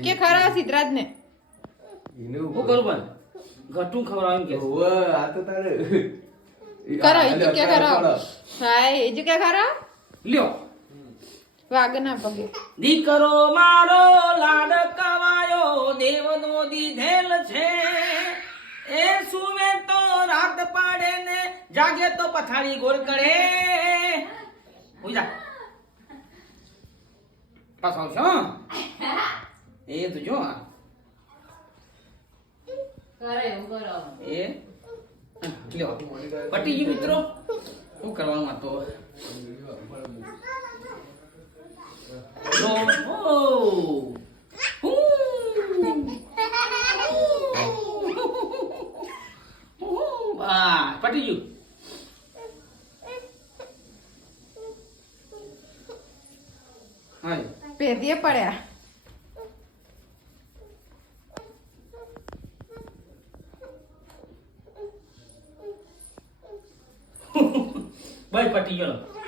તું કે ખરા સિદ્ધરાજ ને હું કરું પણ ઘટું ખવડાવ એમ કે આ તો તારે કરો એ તું કે ખરા હા એ જ કે ખરા લ્યો વાગના પગે દીકરો મારો લાડ કવાયો દેવનો દીધેલ છે એ સુવે તો રાત પાડે ને જાગે તો પથારી ગોળ કરે ઉઈ જા પાછો આવશે હો એ તો જો કરે એવું કરો એ લ્યો પટી ગયું મિત્રો શું કરવાનું આ તો પટી ગયું પેદીએ પડ્યા બસ પટી ગયો